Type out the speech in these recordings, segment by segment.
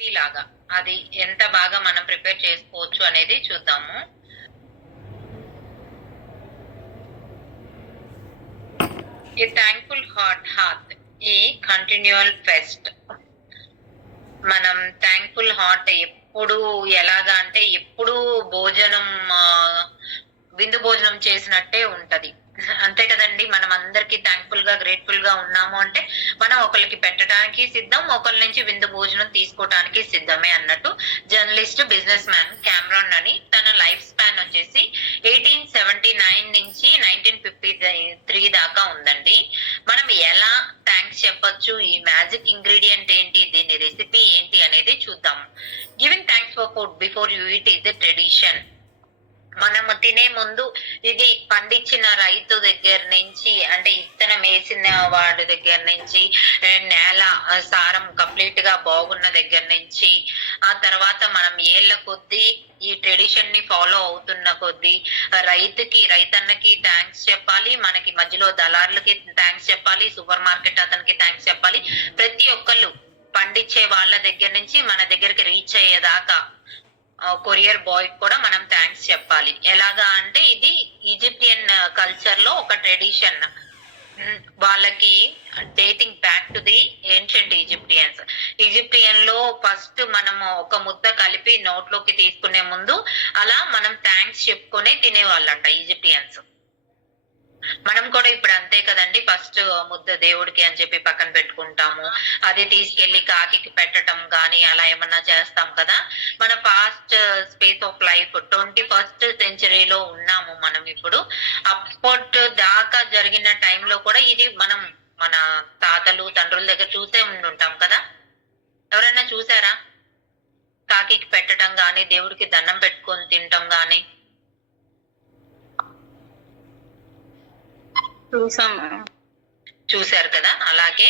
లాగా అది ఎంత బాగా మనం ప్రిపేర్ చేసుకోవచ్చు అనేది చూద్దాము. ఏ థ్యాంక్ఫుల్ హార్ట్ ఈ కంటిన్యూయల్ ఫెస్ట్. మనం థ్యాంక్ఫుల్ హార్ట్ ఎప్పుడు ఎలాగా అంటే ఎప్పుడు భోజనం విందు భోజనం చేసినట్టే ఉంటది. అంతే కదండి. మనం అందరికి థ్యాంక్ఫుల్ గా గ్రేట్ఫుల్ గా ఉన్నాము అంటే మనం ఒకరికి పెట్టడానికి సిద్ధం, ఒకరి నుంచి విందు భోజనం తీసుకోవడానికి సిద్ధమే అన్నట్టు జర్నలిస్ట్ బిజినెస్ మ్యాన్ క్యామరాన్ అని తన లైఫ్ స్పాన్ వచ్చేసి 1879 నుంచి 1953 దాకా ఉందండి. మనం ఎలా థ్యాంక్స్ చెప్పొచ్చు, ఈ మ్యాజిక్ ఇంగ్రీడియంట్ ఏంటి, దీని రెసిపీ ఏంటి అనేది చూద్దాం. Giving thanks for food before you eat is the tradition. మనము తినే ముందు ఇది పండించిన రైతు దగ్గర నుంచి, అంటే ఇత్తనం వేసిన వాడి దగ్గర నుంచి, నేల సారం కంప్లీట్ గా బాగున్న దగ్గర నుంచి, ఆ తర్వాత మనం ఏళ్ల కొద్దీ ఈ ట్రెడిషన్ ని ఫాలో అవుతున్న కొద్దీ రైతన్నకి థ్యాంక్స్ చెప్పాలి, మనకి మధ్యలో దళారులకి థ్యాంక్స్ చెప్పాలి, సూపర్ మార్కెట్ అతనికి థ్యాంక్స్ చెప్పాలి. ప్రతి ఒక్కళ్ళు పండించే వాళ్ళ దగ్గర నుంచి మన దగ్గరికి రీచ్ అయ్యేదాకా కొరియర్ బాయ్ కూడా మనం థ్యాంక్స్ చెప్పాలి. ఎలాగా అంటే ఇది ఈజిప్టియన్ కల్చర్ లో ఒక ట్రెడిషన్. వాళ్ళకి dating back to the ancient Egyptian లో ఫస్ట్ మనం ఒక ముద్ద కలిపి నోట్లోకి తీసుకునే ముందు అలా మనం థ్యాంక్స్ చెప్పుకునే తినేవాళ్ళంట ఈజిప్టియన్స్. మనం కూడా ఇప్పుడు అంతే కదండి. ఫస్ట్ ముద్ద దేవుడికి అని చెప్పి పక్కన పెట్టుకుంటాము, అది తీసుకెళ్లి కాకి పెట్టడం గాని అలా ఏమన్నా చేస్తాం కదా. మన fast space of life 21st సెంచరీలో ఉన్నాము మనం ఇప్పుడు. అప్పటి దాకా జరిగిన టైంలో కూడా ఇది మనం మన తాతలు తండ్రుల దగ్గర చూసే ఉండుంటాం కదా. ఎవరైనా చూసారా కాకి పెట్టడం గాని, దేవుడికి దండం పెట్టుకొని తినటం గాని? చూసారు కదా. అలాగే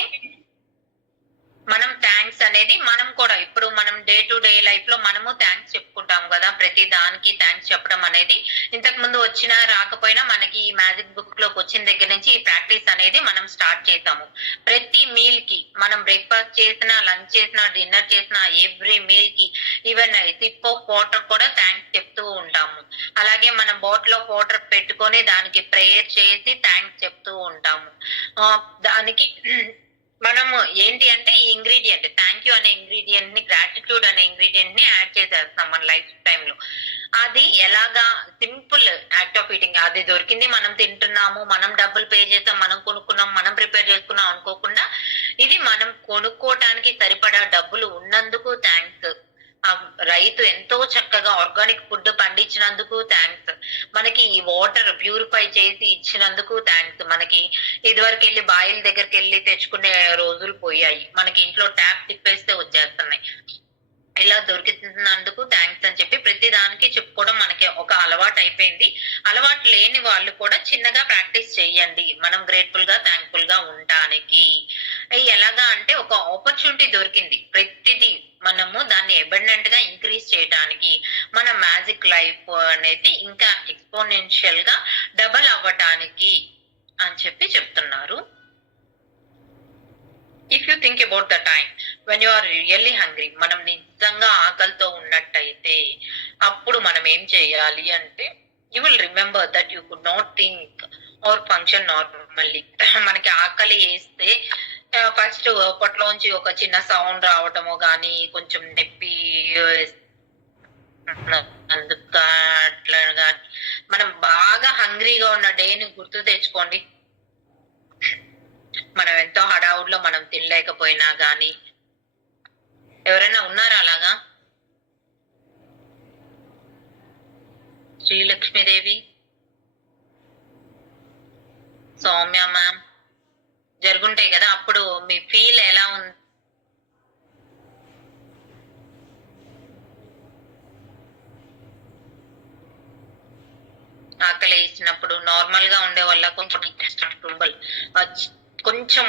మనం థ్యాంక్స్ అనేది మనం కూడా ఇప్పుడు మనం డే టు డే లైఫ్ లో మనము థ్యాంక్స్ చెప్పుకుంటాం కదా. ప్రతి దానికి థ్యాంక్స్ చెప్పడం అనేది ఇంతకు ముందు వచ్చినా రాకపోయినా మనకి ఈ మ్యాజిక్ బుక్ లోకి వచ్చిన దగ్గర నుంచి ఈ ప్రాక్టీస్ అనేది మనం స్టార్ట్ చేసాము. ప్రతి మీల్ కి మనం బ్రేక్ఫాస్ట్ చేసినా, లంచ్ చేసినా, డిన్నర్ చేసినా, ఎవ్రీ మీల్ కి ఈవెన్ సిప్ ఆఫ్ వాటర్ కూడా థ్యాంక్స్ చెప్తూ ఉంటాము. అలాగే మనం బాటిల్ ఆఫ్ వాటర్ పెట్టుకొని దానికి ప్రేయర్ చేసి థ్యాంక్స్ చెప్తూ ఉంటాము. దానికి మనము ఏంటి అంటే ఈ ఇంగ్రీడియంట్ థ్యాంక్ యూ అనే ఇంగ్రీడియంట్ ని, గ్రాటిట్యూడ్ అనే ఇంగ్రీడియంట్ ని యాడ్ చేసేస్తాం మన లైఫ్ టైమ్ లో. అది ఎలాగా సింపుల్ యాక్ట్ ఆఫ్ ఈటింగ్. అది దొరికింది, మనం తింటున్నాము, మనం డబ్బులు పే చేసాం, మనం కొనుక్కున్నాం, మనం ప్రిపేర్ చేసుకున్నాం అనుకోకుండా ఇది మనం కొనుక్కోవటానికి సరిపడా డబ్బులు ఉన్నందుకు థ్యాంక్స్. రైతు ఎంతో చక్కగా ఆర్గానిక్ ఫుడ్ పండించినందుకు థ్యాంక్స్. మనకి ఈ వాటర్ ప్యూరిఫై చేసి ఇచ్చినందుకు థ్యాంక్స్. మనకి ఇదివరకు వెళ్ళి బాయిల దగ్గరికి వెళ్ళి తెచ్చుకునే రోజులు పోయాయి, మనకి ఇంట్లో ట్యాప్ తిప్పేస్తే వచ్చేస్తున్నాయి. ఇలా దొరికినందుకు థ్యాంక్స్ అని చెప్పి ప్రతి దానికి చెప్పుకోవడం మనకి ఒక అలవాటు అయిపోయింది. అలవాటు లేని వాళ్ళు కూడా చిన్నగా ప్రాక్టీస్ చేయండి మనం గ్రేట్ఫుల్ గా థ్యాంక్ఫుల్ గా ఉండటానికి. ఎలాగా అంటే ఒక ఆపర్చునిటీ దొరికింది, ప్రతిదీ మనము దాన్ని అబండెంట్ గా ఇంక్రీజ్ చేయడానికి, మన మ్యాజిక్ లైఫ్ అనేది ఇంకా ఎక్స్పోనెన్షియల్ గా డబల్ అవ్వటానికి అని చెప్పి చెప్తున్నారు. If you think about the time when you are really hungry, మనం నిజంగా ఆకలితో ఉన్నట్టయితే అప్పుడు మనం ఏం చేయాలి అంటే you will remember that you could not think or function normally. మనకి ఆకలి వేస్తే ఫస్ట్ అప్పట్లోంచి ఒక చిన్న సౌండ్ రావటము గాని, కొంచెం నొప్పి అట్లా గాని, మనం బాగా హంగ్రీగా ఉన్న డేని గుర్తు తెచ్చుకోండి. మనం ఎంతో హడావుడ్లో మనం తినలేకపోయినా గాని. ఎవరైనా ఉన్నారా అలాగా? శ్రీలక్ష్మీదేవి, సౌమ్య మ్యామ్ జరుగుంటాయి కదా. అప్పుడు మీ ఫీల్ ఎలా ఉంది? ఆకలి ఇచ్చినప్పుడు నార్మల్ గా ఉండే వల్ల కొంచెం కొంచెం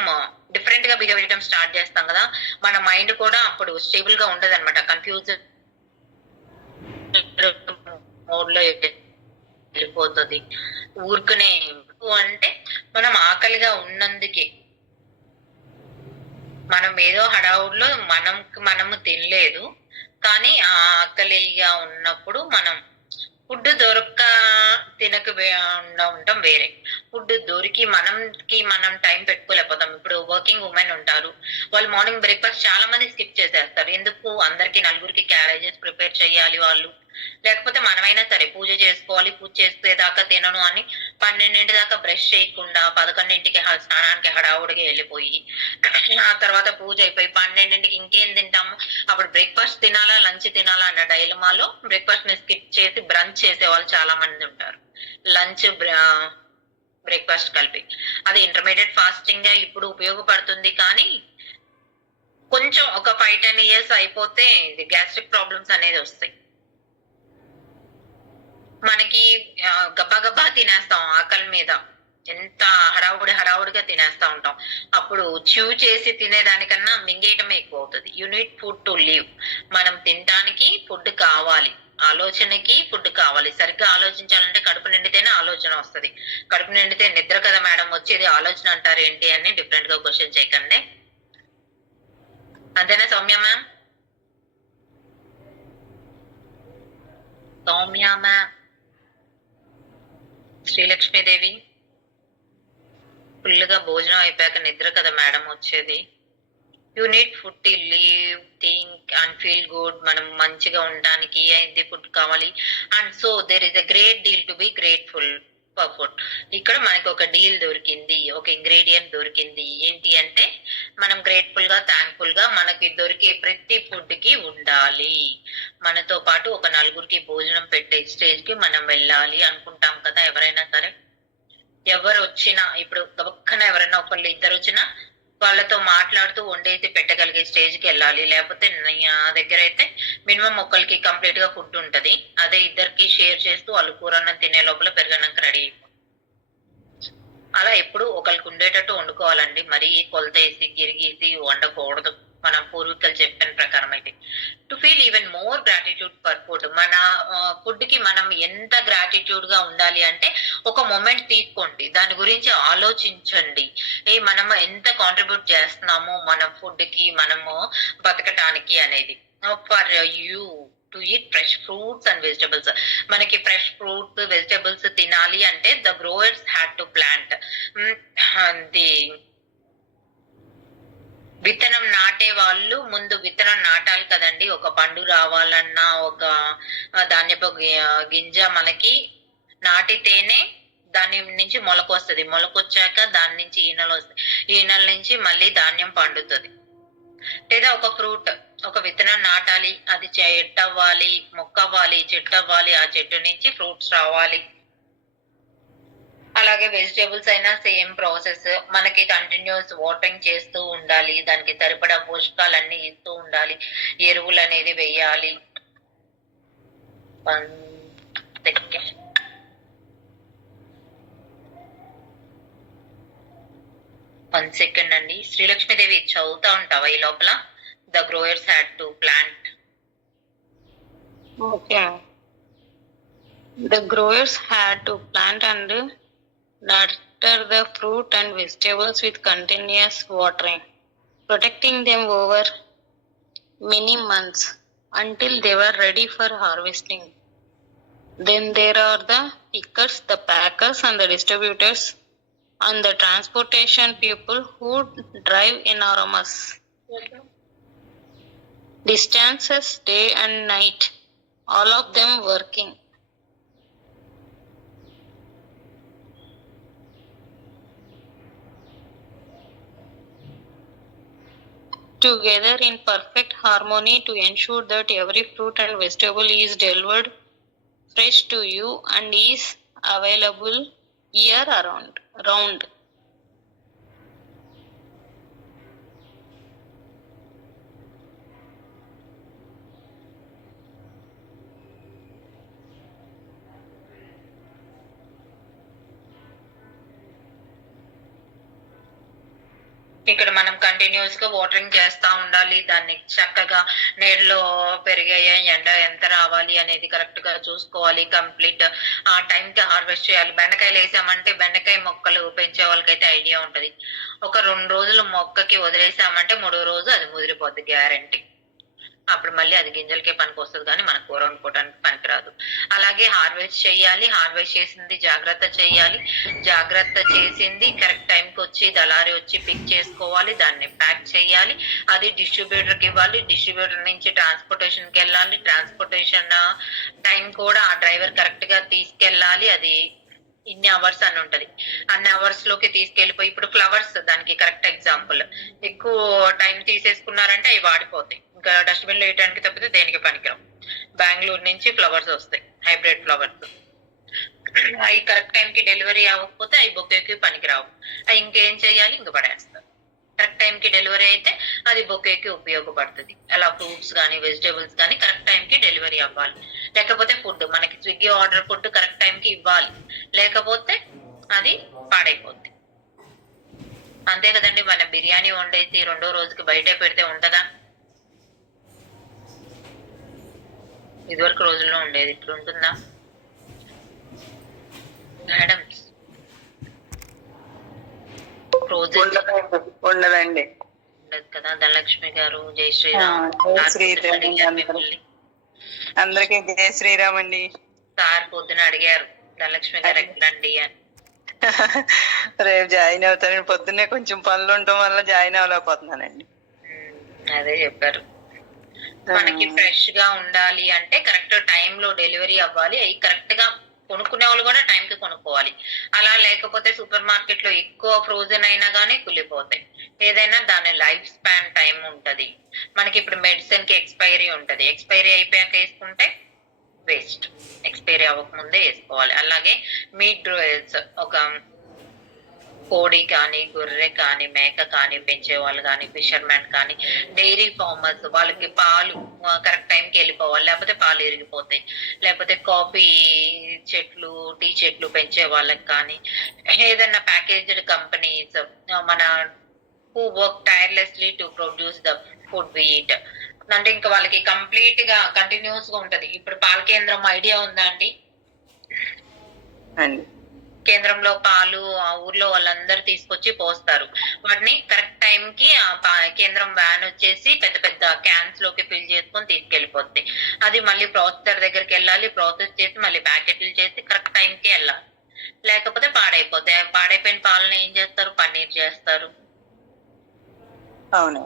డిఫరెంట్ గా బిహేవ్ చేయడం స్టార్ట్ చేస్తాం కదా. మన మైండ్ కూడా అప్పుడు స్టేబుల్ గా ఉండదు అనమాట, కన్ఫ్యూజ్ మోడ్ లో వెళ్ళిపోతుంది. ఊరుకునే అంటే మనం ఆకలిగా ఉన్నందుకే మనం ఏదో హడావుడిలో మనము తినలేదు, కానీ ఆ ఆకలిగా ఉన్నప్పుడు మనం ఫుడ్ దొరక్క తినక ఉండటం వేరే. ఫుడ్ దొరికి మనం టైం పెట్టుకోలేకపోతాం. ఇప్పుడు వర్కింగ్ ఉమెన్ ఉంటారు, వాళ్ళు మార్నింగ్ బ్రేక్ఫాస్ట్ చాలా మంది స్కిప్ చేసేస్తారు. ఎందుకు? అందరికి నలుగురికి క్యారేజెస్ ప్రిపేర్ చేయాలి వాళ్ళు, లేకపోతే మనమైనా సరే పూజ చేసుకోవాలి, పూజ చేసేదాకా తినను అని 12 దాకా బ్రష్ చేయకుండా 11కి స్నానానికి హడావుడిగా వెళ్ళిపోయి ఆ తర్వాత పూజ అయిపోయి 12కి ఇంకేం తింటాము, అప్పుడు బ్రేక్ఫాస్ట్ తినాలా లంచ్ తినాలా అన్న డైలమాలో బ్రేక్ఫాస్ట్ ని స్కిప్ చేసి బ్రంచ్ చేసే వాళ్ళు చాలా మంది ఉంటారు. లంచ్ బ్రేక్ఫాస్ట్ కలిపి అది ఇంటర్మీడియట్ ఫాస్టింగ్ గా ఇప్పుడు ఉపయోగపడుతుంది. కానీ కొంచెం ఒక 5-10 ఇయర్స్ అయిపోతే ఇది గ్యాస్ట్రిక్ ప్రాబ్లమ్స్ అనేది వస్తాయి. మనకి గబ్బా గబ్బా తినేస్తాం ఆకలి మీద, ఎంత హడావుడిగా తినేస్తా ఉంటాం. అప్పుడు చ్యూ చేసి తినేదానికన్నా మింగేయటమే ఎక్కువ అవుతుంది. You need food to live. మనం తినడానికి ఫుడ్ కావాలి, ఆలోచనకి ఫుడ్ కావాలి. సరిగ్గా ఆలోచించాలంటే కడుపు నిండితేనే ఆలోచన వస్తుంది. కడుపు నిండితే నిద్ర కదా మేడం వచ్చేది, ఆలోచన అంటారు ఏంటి అని డిఫరెంట్ గా క్వశ్చన్ చేయకండి. అంతేనా సౌమ్య మ్యామ్? సౌమ్య మ్యామ్, శ్రీలక్ష్మీదేవి, ఫుల్గా భోజనం అయిపోయాక నిద్ర కదా మేడం వచ్చేది. You need food to live, think and feel good. మనం మంచిగా ఉండడానికి ఇది ఫుడ్ కావాలి. And so there is a great deal to be grateful for food. ఇక్కడ మనకి ఒక డీల్ దొరికింది, ఒక ఇంగ్రీడియంట్ దొరికింది. ఏంటి అంటే మనం గ్రేట్ఫుల్ గా థ్యాంక్ఫుల్ గా మనకి దొరికే ప్రతి ఫుడ్ కి ఉండాలి. మనతో పాటు ఒక నలుగురికి భోజనం పెట్టే స్టేజ్ కి మనం వెళ్ళాలి అనుకుంటాం కదా ఎవరైనా సరే. ఎవరు వచ్చినా, ఇప్పుడు గబక్కన ఎవరైనా ఒకళ్ళు ఇద్దరు వచ్చినా వాళ్ళతో మాట్లాడుతూ వండేసి పెట్టగలిగే స్టేజ్కి వెళ్ళాలి. లేకపోతే నా దగ్గర అయితే మినిమం ఒకరికి కంప్లీట్ గా ఫుడ్ ఉంటది, అదే ఇద్దరికి షేర్ చేస్తూ వాళ్ళు కూరన్నం తినే లోపల పెరగనంక రెడీ అయిపోతుంది. అలా ఎప్పుడు ఒకరికి ఉండేటట్టు వండుకోవాలండి, మరీ కొలత వేసి గిరిగీసి వండకూడదు. మన పూర్వీకులు చెప్పిన ప్రకారం అయితే to feel even more gratitude for food. మన ఫుడ్ కి మనం ఎంత గ్రాటిట్యూడ్ గా ఉండాలి అంటే ఒక మొమెంట్ తీసుకోండి, దాని గురించి ఆలోచించండి. మనం ఎంత కాంట్రిబ్యూట్ చేస్తున్నాము మన ఫుడ్ కి, మనము బతకటానికి అనేది. For you to eat fresh fruits and vegetables. మనకి ఫ్రెష్ ఫ్రూట్స్ వెజిటబుల్స్ తినాలి అంటే the growers had to plant. The విత్తనం నాటే వాళ్ళు ముందు విత్తనం నాటాలి కదండి. ఒక పండు రావాలన్నా, ఒక ధాన్యపు గింజ మనకి నాటితేనే దాని నుంచి మొలక వస్తుంది. మొలకొచ్చాక దాని నుంచి ఈనెలు వస్తాయి, ఈనెల నుంచి మళ్ళీ ధాన్యం పండుతుంది. లేదా ఒక ఫ్రూట్, ఒక విత్తనం నాటాలి, అది చెట్టు అవ్వాలి, మొక్క అవ్వాలి, చెట్టు అవ్వాలి, ఆ చెట్టు నుంచి ఫ్రూట్స్ రావాలి. అలాగే వెజిటేబుల్స్ అయినా సేమ్ ప్రాసెస్. మనకి కంటిన్యూస్ వాటరింగ్ చేస్తూ ఉండాలి, దానికి సరిపడా పోషకాలన్నీ ఇస్తూ ఉండాలి, ఎరువులు అనేది వేయాలి. 1 సెకండ్ అండి. శ్రీలక్ష్మీదేవి చదువుతా ఉంటావా ఈ లోపల? The growers had to plant. Okay. The growers had to plant and nurture the fruit and vegetables with continuous watering, protecting them over many months until they were ready for harvesting. Then there are the pickers, the packers and the distributors and the transportation people who drive enormous distances day and night, all of them working together in perfect harmony to ensure that every fruit and vegetable is delivered fresh to you and is available year round. ఇక్కడ మనం continuous గా watering చేస్తా ఉండాలి. దాన్ని చక్కగా నీళ్ళలో పెరిగాయా, ఎండ ఎంత రావాలి అనేది కరెక్ట్ గా చూసుకోవాలి. కంప్లీట్ ఆ టైం కి హార్వెస్ట్ చేయాలి. బెండకాయలు వేసామంటే బెండకాయ మొక్కలు పెంచే వాళ్ళకైతే ఐడియా ఉంటది. ఒక 2 రోజులు మొక్కకి వదిలేసామంటే 3వ రోజు అది ముదిరిపోద్ది గ్యారంటీ. అప్పుడు మళ్ళీ అది గింజలకే పనికి వస్తుంది, కానీ మన కూర వండుకోవడానికి పనికిరాదు. అలాగే హార్వెస్ట్ చేయాలి. హార్వెస్ట్ చేసింది జాగ్రత్త చేయాలి. జాగ్రత్త చేసింది కరెక్ట్ టైంకి వచ్చి దళారి వచ్చి పిక్ చేసుకోవాలి. దాన్ని ప్యాక్ చేయాలి. అది డిస్ట్రిబ్యూటర్ కి ఇవ్వాలి. డిస్ట్రిబ్యూటర్ నుంచి ట్రాన్స్పోర్టేషన్ కి వెళ్ళాలి. ట్రాన్స్పోర్టేషన్ టైం కూడా ఆ డ్రైవర్ కరెక్ట్ గా తీసుకెళ్ళాలి. అది ఇన్ని అవర్స్ అని ఉంటది. అన్ని అవర్స్ లోకి తీసుకెళ్లిపోయి, ఇప్పుడు ఫ్లవర్స్ దానికి కరెక్ట్ ఎగ్జాంపుల్. ఎక్కువ టైం తీసేసుకున్నారంటే అవి వాడిపోతాయి. ఇంకా డస్ట్బిన్ లో వేయడానికి తప్పితే దేనికి పనికిరావు. బెంగళూరు నుంచి ఫ్లవర్స్ వస్తాయి, హైబ్రిడ్ ఫ్లవర్స్. అవి కరెక్ట్ టైం కి డెలివరీ అవ్వకపోతే అవి బొకేకి పనికిరావు. అవి ఇంకేం చేయాలి, ఇంక పడేస్తారు. కరెక్ట్ టైం కి డెలివరీ అయితే అది బొకేకి ఉపయోగపడుతుంది. అలా ఫ్రూట్స్ కానీ వెజిటేబుల్స్ కానీ కరెక్ట్ టైం కి డెలివరీ అవ్వాలి. లేకపోతే ఫుడ్, మనకి Swiggy order food correct time కి ఇవ్వాలి. లేకపోతే అది పాడైపోద్ది. అంతే కదండి. మన బిర్యానీ వండేసి 2వ రోజుకి బయటే పెడితే ఉంటదా? ఇదివరకు రోజుల్లో ఉండేది, ఇప్పుడు ఉంటుందా మేడం? రోజు ఉండదండి. ఉండదు కదా. ధనలక్ష్మి గారు జై శ్రీరామ్. అందరికి జై శ్రీరామ్ అండి. సార్ పొద్దున అడిగారు ధనలక్ష్మి గారు ఎక్కడండి అని. రేపు జాయిన్ అవుతానండి. పొద్దున్నే కొంచెం పనులు ఉండటం వల్ల జాయిన్ అవ్వలేకపోతున్నానండి. అదే చెప్పారు. మనకి ఫ్రెష్ గా ఉండాలి అంటే కరెక్ట్ టైం లో డెలివరీ అవ్వాలి. అవి కరెక్ట్ గా కొనుక్కునే వాళ్ళు కూడా టైం కి కొనుక్కోవాలి. అలా లేకపోతే సూపర్ మార్కెట్ లో ఎక్కువ ఫ్రోజన్ అయినా గానీ కుళ్ళిపోతాయి. ఏదైనా దాని లైఫ్ స్పాన్ టైం ఉంటది. మనకి ఇప్పుడు మెడిసిన్ కి ఎక్స్పైరీ ఉంటది. ఎక్స్పైరీ అయిపోయాక వేసుకుంటే వేస్ట్. ఎక్స్పైరీ అవ్వకముందే వేసుకోవాలి. అలాగే మీట్ గ్రోయర్స్, ఒక కోడి కానీ గొర్రె కానీ మేక కానీ పెంచే వాళ్ళు కానీ ఫిషర్మెన్ కానీ డైరీ ఫార్మర్స్, వాళ్ళకి పాలు కరెక్ట్ టైంకి వెళ్ళిపోవాలి. లేకపోతే పాలు ఇరిగిపోతాయి. లేకపోతే కాఫీ చెట్లు, టీ చెట్లు పెంచే వాళ్ళకి కానీ, ఏదైనా ప్యాకేజ్డ్ కంపెనీస్, మన who work tirelessly to produce the food we eat అంటే ఇంకా వాళ్ళకి కంప్లీట్ గా కంటిన్యూస్ గా ఉంటది. ఇప్పుడు పాల కేంద్రం ఐడియా ఉందా అండి? కేంద్రంలో పాలు ఆ ఊర్లో వాళ్ళందరూ తీసుకొచ్చి పోస్తారు. వాటిని కరెక్ట్ టైం కి ఆ కేంద్రం వ్యాన్ వచ్చేసి పెద్ద పెద్ద క్యాన్స్ లోకి ఫిల్ చేసుకొని తీసుకెళ్లిపోద్ది. అది మళ్ళీ ప్రాసెసర్ దగ్గరికి వెళ్ళాలి. ప్రాసెస్ చేసి మళ్ళీ ప్యాకెట్లు చేసి కరెక్ట్ టైం కి వెళ్ళాలి. లేకపోతే పాడైపోతాయి. పాడైపోయిన పాలను ఏం చేస్తారు? పన్నీర్ చేస్తారు, అవును,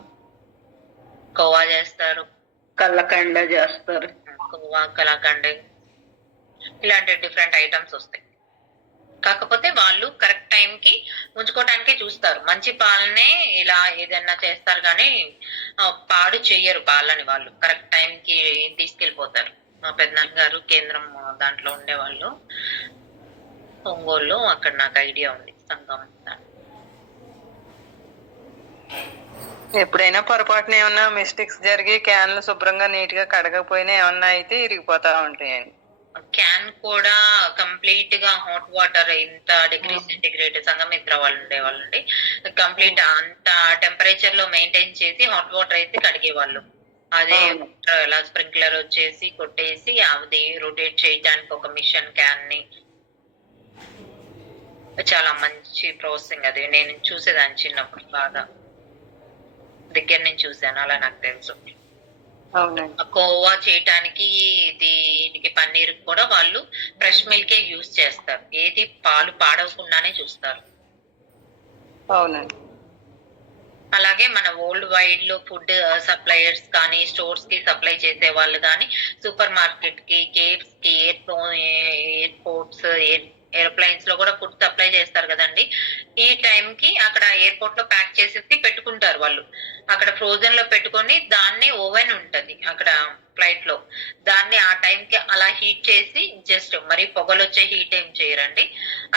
కోవా చేస్తారు, కళ్ళకండ చేస్తారు, కోవా, కలాకండ్, ఇలాంటి డిఫరెంట్ ఐటమ్స్ వస్తాయి. కాకపోతే వాళ్ళు కరెక్ట్ టైం కి ఉంచుకోవటానికే చూస్తారు. మంచి పాలనే ఇలా ఏదైనా చేస్తారు కానీ పాడు చెయ్యరు పాలని. వాళ్ళు కరెక్ట్ టైం కి తీసుకెళ్లిపోతారు. మా పెద్దనాన్న గారు కేంద్రం దాంట్లో ఉండేవాళ్ళు, ఒంగోలు. అక్కడ నాకు ఐడియా ఉంది సంఘం. ఎప్పుడైనా పొరపాటున ఏమన్నా మిస్టేక్స్ జరిగి క్యాన్లు శుభ్రంగా నీట్ గా కడగకపోయినా ఏమన్నా అయితే ఇరిగిపోతా ఉంటాయండి. క్యాన్ కూడా కంప్లీట్ గా హాట్ వాటర్, ఇంత డిగ్రీ సెంటిగ్రేడ్, సంగమిత్ర వాళ్ళు ఉండేవాళ్ళండి, కంప్లీట్ అంత టెంపరేచర్ లో మెయింటైన్ చేసి హాట్ వాటర్ అయితే కడిగేవాళ్ళు. అదే ఎలా స్ప్రింక్లర్ వచ్చేసి కొట్టేసి అది రొటేట్ చేయడానికి ఒక మిషన్ క్యాన్ ని. చాలా మంచి ప్రాసెసింగ్ అది. నేను చూసేదాన్ని చిన్నప్పుడు, బాగా దగ్గర నుంచి చూసాను. అలా నాకు తెలుసు. కోవా చేయటానికి దీనికి పన్నీర్ కూడా వాళ్ళు ఫ్రెష్ మిల్కే యూజ్ చేస్తారు. ఏది పాలు పాడవకుండానే చూస్తారు. అవునండి. అలాగే మన వరల్డ్ వైడ్ లో ఫుడ్ సప్లయర్స్ కానీ, స్టోర్స్ కి సప్లై చేసే వాళ్ళు కానీ, సూపర్ మార్కెట్ కి, కేవ్స్ కి, ఎయిర్పోర్ట్స్, ఏరోప్లైన్స్ లో కూడా ఫుడ్ సప్లై చేస్తారు కదండి. ఈ టైం కి అక్కడ ఎయిర్పోర్ట్ లో ప్యాక్ చేసేసి పెట్టుకుంటారు వాళ్ళు. అక్కడ ఫ్రోజన్ లో పెట్టుకొని దాన్ని ఓవెన్ ఉంటది అక్కడ ఫ్లైట్ లో, దాన్ని ఆ టైం కి అలా హీట్ చేసి, జస్ట్ మరి పొగలు వచ్చే హీట్ ఏం చేయరండి,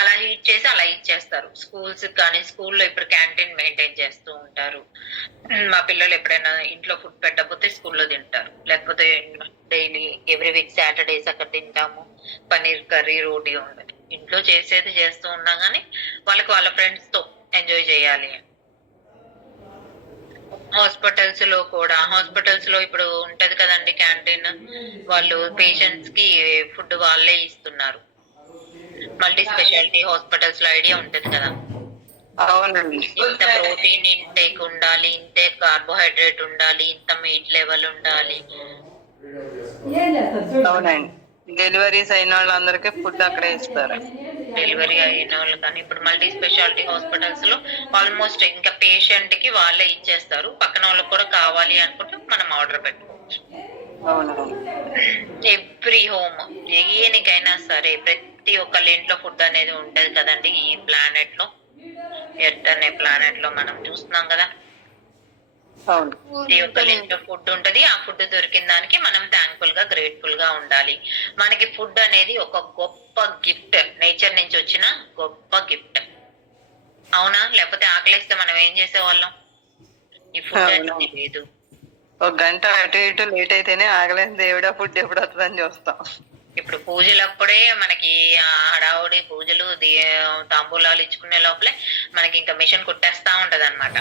అలా హీట్ చేసి అలా ఇచ్చేస్తారు. స్కూల్స్ కానీ, స్కూల్లో ఇప్పుడు క్యాంటీన్ మెయింటైన్ చేస్తూ ఉంటారు. మా పిల్లలు ఎప్పుడైనా ఇంట్లో ఫుడ్ పెట్టకపోతే స్కూల్లో తింటారు. లేకపోతే డైలీ ఎవ్రీ వీక్ సాటర్డేస్ అక్కడ తింటాము. పన్నీర్ కర్రీ, రోటీ ఉండదు. ఇంట్లో చేసేది చేస్తూ ఉన్నా గానీ వాళ్ళకి వాళ్ళ ఫ్రెండ్స్ తో ఎంజాయ్ చేయాలి. హాస్పిటల్స్ లో కూడా, హాస్పిటల్స్ లో ఇప్పుడు ఉంటది కదండి క్యాంటీన్, వాళ్ళు పేషెంట్స్ కి ఫుడ్ వాళ్ళే ఇస్తున్నారు. మల్టీ స్పెషాలిటీ హాస్పిటల్స్ లో ఐడియా ఉంటది కదా, అవునండి. ఇంత ప్రోటీన్ ఇంటేక్ ఉండాలి, ఇంతే కార్బోహైడ్రేట్ ఉండాలి, ఇంత మీట్ లెవెల్ ఉండాలి. అవునండి, డెలివరీస్ అయిన వాళ్ళందరికీ ఫుడ్ అక్కడే ఇస్తారు. డెలివరీ అయిన వాళ్ళు కానీ ఇప్పుడు మల్టీ స్పెషాలిటీ హాస్పిటల్స్ లో ఆల్మోస్ట్ ఇంకా పేషెంట్ కి వాళ్ళే ఇచ్చేస్తారు. పక్కన వాళ్ళకి కూడా కావాలి అనుకుంటే మనం ఆర్డర్ పెట్టుకోవచ్చు. అవునండి. ఎవ్రీ హోమ్, ఏనికైనా సరే ప్రతి ఒక్కళ్ళ ఇంట్లో ఫుడ్ అనేది ఉంటది కదండి. ఈ ప్లానెట్ లో, ఎర్త్ అనే ప్లానెట్ లో మనం చూస్తున్నాం కదా, అవును. ప్రతి ఒక్కళ్ళ ఇంట్లో ఫుడ్ ఉంటది. ఆ ఫుడ్ దొరికిన దానికి మనం థ్యాంక్ఫుల్ గా, గ్రేట్ఫుల్ గా ఉండాలి. మనకి ఫుడ్ అనేది ఒక గొప్ప గిఫ్ట్, నేచర్ నుంచి వచ్చిన గొప్ప గిఫ్ట్. అవునా? లేకపోతే ఆకలిస్తే మనం ఏం చేసేవాళ్ళం? ఈ ఫుడ్ అనేది లేదు. ఒక గంట అటు ఇటు లేట్ అయితేనే ఆగలేదు, దేవుడా ఫుడ్ ఎప్పుడు వస్తుందని చూస్తాం. ఇప్పుడు పూజలప్పుడే మనకి హడావుడి పూజలు, తాంబూలాలు ఇచ్చుకునే లోపలే మనకి ఇంకా మిషన్ కుట్టేస్తా ఉంటది అనమాట.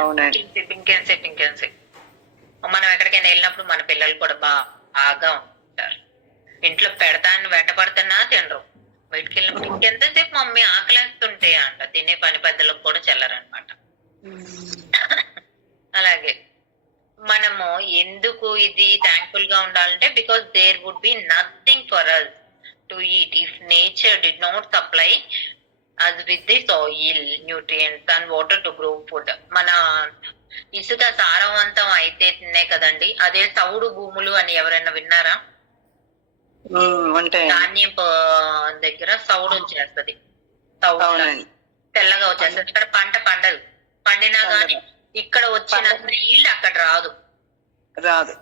అవునండి. ఇంకెన్సేపు మనం ఎక్కడికైనా వెళ్ళినప్పుడు మన పిల్లలు కూడా బాగా ఉంటారు. ఇంట్లో పెడతాను వెంట పడుతున్నా తినరు. బయటికి వెళ్ళినప్పుడు ఇంకెంతసేపు మమ్మీ ఆకలేస్తుంటే అంట, తినే పని పెద్దలకు కూడా చెల్లరనమాట. అలాగే మనము ఎందుకు ఇది థ్యాంక్ఫుల్ గా ఉండాలంటే, because there would be nothing for us to eat if nature did not supply us with the soil, nutrients and water to grow food. మన ఇసుక సారవంతం అయితేనే కదండి. అదే తౌడు భూములు అని ఎవరైనా విన్నారా? ధాన్యం దగ్గర సౌడు వచ్చేస్తది, తెల్లగా వచ్చేస్తది. ఇక్కడ పంట పండదు, పండినా గానీ ఇక్కడ వచ్చినంత నీళ్ళు అక్కడ రాదు.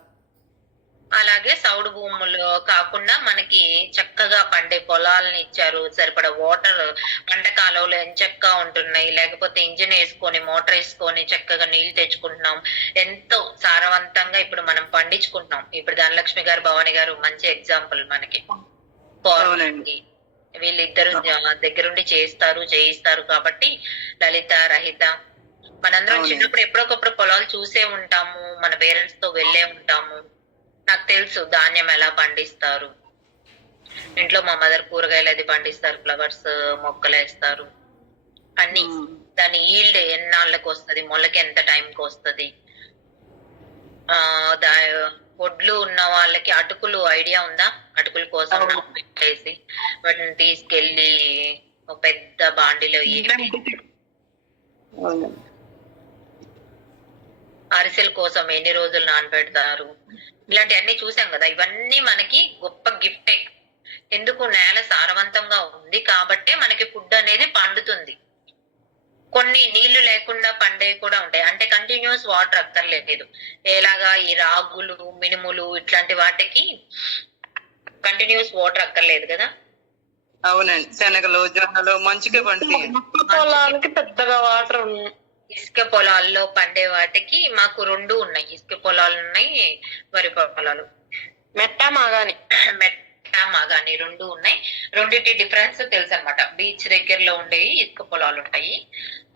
అలాగే సౌడు భూములు కాకుండా మనకి చక్కగా పండే పొలాలను ఇచ్చారు, సరిపడా వాటర్ పంట కాలువలు ఎంచక్కగా ఉంటున్నాయి. లేకపోతే ఇంజిన్ వేసుకొని, మోటార్ వేసుకొని చక్కగా నీళ్లు తెచ్చుకుంటున్నాం. ఎంతో సారవంతంగా ఇప్పుడు మనం పండించుకుంటున్నాం. ఇప్పుడు ధనలక్ష్మి గారు, భవాని గారు మంచి ఎగ్జాంపుల్ మనకి. వీళ్ళిద్దరు దగ్గరుండి చేయిస్తారు కాబట్టి, లలిత, రహిత, మనందరం చిన్నప్పుడు ఎప్పుడొకప్పుడు పొలాలు చూసే ఉంటాము, మన పేరెంట్స్ తో వెళ్ళే ఉంటాము. నాకు తెలుసు ధాన్యం ఎలా పండిస్తారు. ఇంట్లో మా మదర్ కూరగాయలు అది పండిస్తారు, ఫ్లవర్స్ మొక్కలు వేస్తారు అన్ని. దాని ఈల్డ్ ఎన్నాళ్ళకి వస్తుంది, మొలకి ఎంత టైంకి వస్తుంది. ఒడ్లు ఉన్న వాళ్ళకి అటుకులు ఐడియా ఉందా? అటుకుల కోసం పెట్టేసి వాటిని తీసుకెళ్లి ఒక పెద్ద బాండిలో అరిసెల కోసం ఎన్ని రోజులు నానబెడతారు, ఇలాంటివన్నీ చూసాం కదా. ఇవన్నీ మనకి గొప్ప గిఫ్టే. ఎందుకు? నేల సారవంతంగా ఉంది కాబట్టే మనకి ఫుడ్ అనేది పండుతుంది. కొన్ని నీళ్లు లేకుండా పండే కూడా ఉంటాయి, అంటే కంటిన్యూస్ వాటర్ అక్కర్లేదు. ఎలాగా ఈ రాగులు, మినుములు ఇట్లాంటి వాటికి కంటిన్యూస్ వాటర్ అక్కర్లేదు కదా. అవునండి, శనగలు, జొన్నలు మంచిగా పండుతాయి. పొలాలకి పెద్దగా వాటర్ ఉన్నాయి. ఇసుక పొలాల్లో పండే వాటికి మాకు రెండు ఉన్నాయి, ఇసుక పొలాలు ఉన్నాయి, వరి పొలాలు. మెట్ట మాగాని రెండు ఉన్నాయి. రెండింటి డిఫరెన్స్ తెలుసు అనమాట. బీచ్ దగ్గరలో ఉండేవి ఇసుక పొలాలు ఉంటాయి,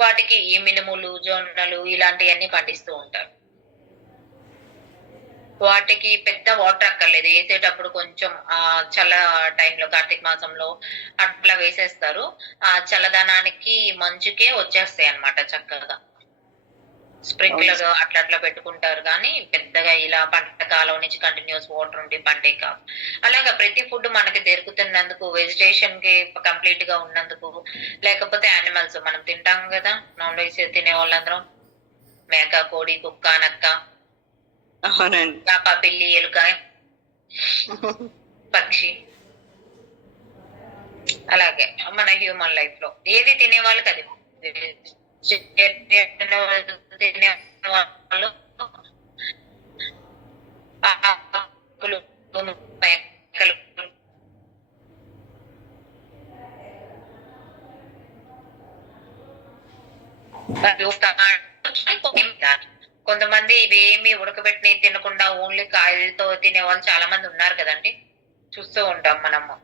వాటికి ఈ మినుములు, జొన్నలు ఇలాంటివన్నీ పండిస్తూ ఉంటారు. వాటికి పెద్ద వాటర్ అక్కర్లేదు, వేసేటప్పుడు కొంచెం చల్ల టైంలో కార్తీక మాసంలో అట్లా వేసేస్తారు. ఆ చల్లదనానికి మంచుకే వచ్చేస్తాయి అన్నమాట చక్కగా. స్ప్రింక్లర్ అట్లా పెట్టుకుంటారు కానీ పెద్దగా ఇలా పంట కాలం నుంచి కంటిన్యూస్ వాటర్ ఉండి పండే కాదు. అలాగా ప్రతి ఫుడ్ మనకి దొరుకుతున్నందుకు, వెజిటేషన్ కి కంప్లీట్ గా ఉన్నందుకు, లేకపోతే యానిమల్స్ మనం తింటాం కదా, నాన్ వెజ్ తినే వాళ్ళందరం మేక, కోడి, కుక్క, నక్క, చాప, పిల్లి, ఎలుక, పక్షి, అలాగే మన హ్యూమన్ లైఫ్ లో ఏది తినేవాళ్ళకి అది. తినేవాళ్ళు మేకలు, కొంతమంది ఇవేమి ఉడకబెట్టిన తినకుండా ఓన్లీ కాయలతో తినే వాళ్ళు చాలా మంది ఉన్నారు కదండి, చూస్తూ ఉంటాం మనము.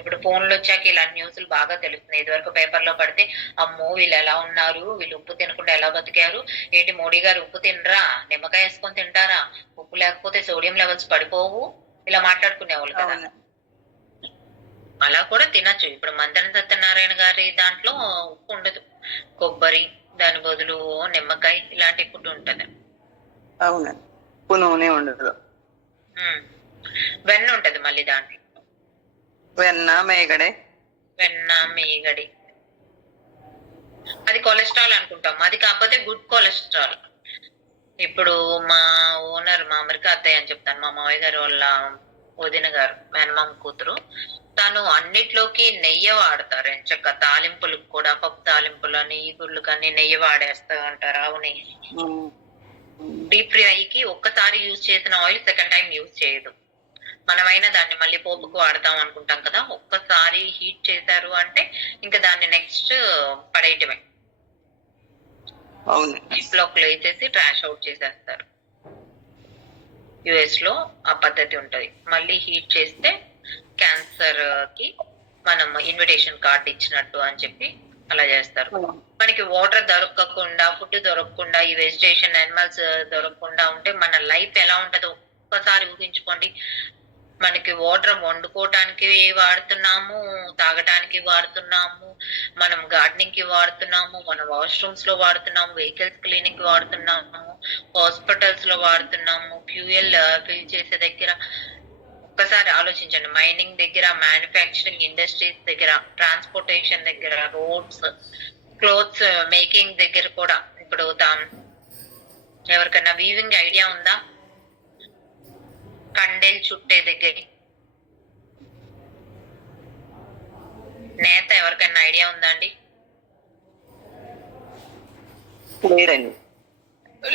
ఇప్పుడు ఫోన్లు వచ్చాక ఇలాంటి న్యూస్లు బాగా తెలుస్తున్నాయి. ఇదివరకు పేపర్లో పడితే అమ్మో వీళ్ళు ఎలా ఉన్నారు, వీళ్ళు ఉప్పు తినకుండా ఎలా బతికారు, ఏంటి మోడీ గారు ఉప్పు తినరా, నిమ్మకాయ వేసుకొని తింటారా, ఉప్పు లేకపోతే సోడియం లెవెల్స్ పడిపోవు, ఇలా మాట్లాడుకునేవాళ్ళు కదా. అవును. అలా కూడా తినచ్చు. ఇప్పుడు మంతెన సత్యనారాయణ గారి దాంట్లో ఉప్పు ఉండదు, కొబ్బరి, దాని బదులు నిమ్మకాయ ఇలాంటి ఫుడ్ ఉంటది. అవునండి. ఉప్పు నూనె ఉండదు. వెన్న ఉంటది మళ్ళీ దాంట్లో, వెన్న మేగడే. వెన్న మీగడి, అది కొలెస్ట్రాల్ అనుకుంటాం, అది కాకపోతే గుడ్ కొలెస్ట్రాల్. ఇప్పుడు మా ఓనర్, మా అమెరికా అత్తయ్య అని చెప్తాను, మా మావయ్య గారు వాళ్ళ వదిన గారు మేనమామ కూతురు, తను అన్నిట్లోకి నెయ్యి వాడతారు. ఎంచక్క తాలింపులకు కూడా, పప్పు తాలింపులు అని, ఈగుళ్ళు కానీ నెయ్యి వాడేస్తా ఉంటారు, ఆవు నెయ్యి. డీప్ ఫ్రైకి ఒక్కసారి యూజ్ చేసిన ఆయిల్ సెకండ్ టైం యూజ్ చేయదు. మనమైనా దాన్ని మళ్ళీ పోపుకు వాడతాం అనుకుంటాం కదా, ఒక్కసారి హీట్ చేశారు అంటే ఇంకా దాన్ని నెక్స్ట్ పడేయటమే, అవును. జిప్ వేసేసి ట్రాష్ అవుట్ చేసేస్తారు. యుఎస్ లో ఆ పద్ధతి ఉంటది. మళ్ళీ హీట్ చేస్తే క్యాన్సర్ కి మనం ఇన్విటేషన్ కార్డ్ ఇచ్చినట్టు అని చెప్పి అలా చేస్తారు. మనకి వాటర్ దొరకకుండా, ఫుడ్ దొరకకుండా, ఈ వెజిటేషన్ యానిమల్స్ దొరకకుండా ఉంటే మన లైఫ్ ఎలా ఉంటుందో ఒక్కసారి ఊహించుకోండి. మనకి వాటర్ వండుకోవటానికి వాడుతున్నాము, తాగటానికి వాడుతున్నాము, మనం గార్డెనింగ్ కి వాడుతున్నాము, మన వాష్రూమ్స్ లో వాడుతున్నాము, వెహికల్స్ క్లీనింగ్ కి వాడుతున్నాము, హాస్పిటల్స్ లో వాడుతున్నాము, ఫ్యూయల్ ఫిల్ చేసే దగ్గర. ఒక్కసారి ఆలోచించండి, మైనింగ్ దగ్గర, మ్యానుఫ్యాక్చరింగ్ ఇండస్ట్రీస్ దగ్గర, ట్రాన్స్పోర్టేషన్ దగ్గర, రోడ్స్, క్లోత్స్ మేకింగ్ దగ్గర కూడా. ఇప్పుడు ఎవరికైనా వీవింగ్ ఐడియా ఉందా? కండెలు చుట్టే దగ్గర నేత ఎవరికైనా ఐడియా ఉందా అండి? లేదండి.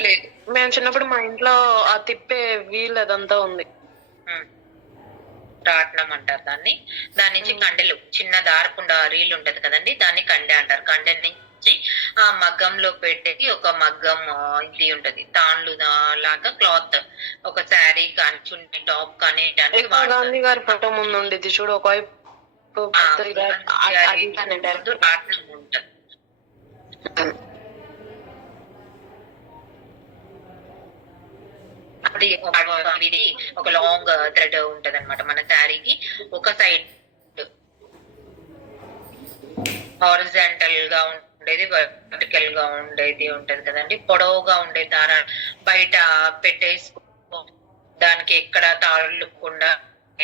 లేదు. మేము చిన్నప్పుడు మా ఇంట్లో ఆ తిప్పే వీల్ అదంతా ఉంది. రాట్నం అంటారు దాన్ని. దాని నుంచి కండెలు, చిన్న దారపుండ రీల్ ఉంటది కదండి, దాన్ని కండె అంటారు. కండె నుంచి ఆ మగ్గంలో పెట్టేది ఒక మగ్గం ఇది ఉంటది, తాన్లు లాగా క్లాత్, ఒక శారీ కానీ, చున్నీ టాప్ కానీ గాంధీ గారి ఫోటో ముందు ఉండేది చూడు, ఒకవైపు రాట్నం ఉంటది. ఇది ఒక లాంగ్ థ్రెడ్ ఉంటది అనమాట. మన శారీకి ఒక సైడ్ హారిజాంటల్ గా ఉండేది, వర్టికల్ గా ఉండేది ఉంటది కదండి. పొడవుగా ఉండే దార బయట పెట్టేసి దానికి ఎక్కడ తాళ్ళకుండా